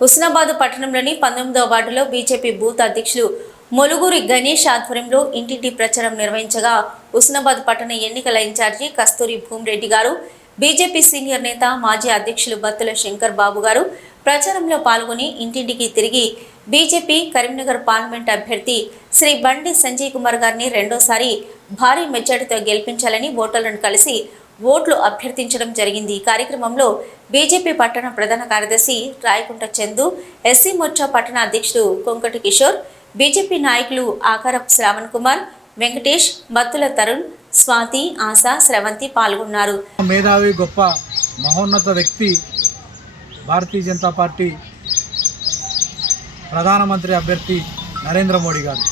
హుస్నాబాద్ పట్టణంలోని 19వ వార్డులో BJP booth అధ్యక్షులు మొలుగురి గణేష్ ఆధ్వర్యంలో ఇంటింటి ప్రచారం నిర్వహించగా హుస్నాబాద్ పట్టణ ఎన్నికల ఇన్ఛార్జి కస్తూరి భూమిరెడ్డి గారు, బీజేపీ సీనియర్ నేత మాజీ అధ్యక్షులు బత్తుల శంకర్ బాబు గారు ప్రచారంలో పాల్గొని ఇంటింటికి తిరిగి బీజేపీ కరీంనగర్ పార్లమెంట్ అభ్యర్థి శ్రీ బండి సంజయ్ కుమార్ గారిని రెండోసారి భారీ మెజార్టీతో గెలిపించాలని ఓటర్లను కలిసి ఓట్లు అభ్యర్థించడం జరిగింది। ఈ కార్యక్రమంలో బీజేపీ పట్టణ ప్రధాన కార్యదర్శి రాయకుంట చందు, ఎస్సీ మోర్చా పట్టణ అధ్యక్షుడు కొంకటి కిషోర్, బీజేపీ నాయకులు ఆకారపు శ్రావణ్ కుమార్, వెంకటేష్, బత్తుల తరుణ్, స్వాతి, ఆశా, శ్రవంతి పాల్గొన్నారు। మేధావి గొప్ప మహోన్నత వ్యక్తి భారతీయ జనతా పార్టీ ప్రధానమంత్రి అభ్యర్థి నరేంద్ర మోడీ గారు।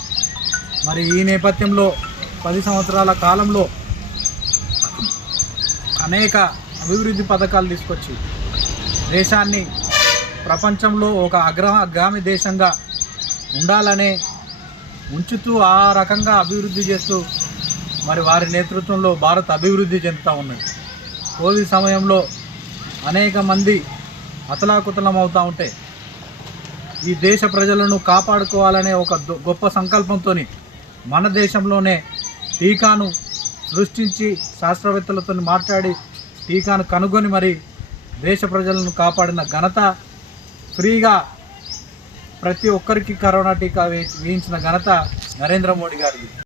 మరి ఈ నేపథ్యంలో 10 సంవత్సరాల కాలంలో అనేక అభివృద్ధి పథకాలు తీసుకొచ్చి దేశాన్ని ప్రపంచంలో ఒక అగ్రగామి దేశంగా ఉండాలనే ఉంచుతూ ఆ రకంగా అభివృద్ధి చేస్తూ మరి వారి నేతృత్వంలో భారత్ అభివృద్ధి చెందుతూ ఉన్నది। కోవిడ్ సమయంలో అనేక మంది అతలాకుతలం అవుతూ ఉంటే ఈ దేశ ప్రజలను కాపాడుకోవాలనే ఒక గొప్ప సంకల్పంతో మన దేశంలోనే టీకాను సృష్టించి శాస్త్రవేత్తలతో మాట్లాడి టీకాను కనుగొని మరి దేశ ప్రజలను కాపాడిన ఘనత, ఫ్రీగా ప్రతి ఒక్కరికి కరోనా టీకా వేయించిన ఘనత నరేంద్ర మోడీ గారిది।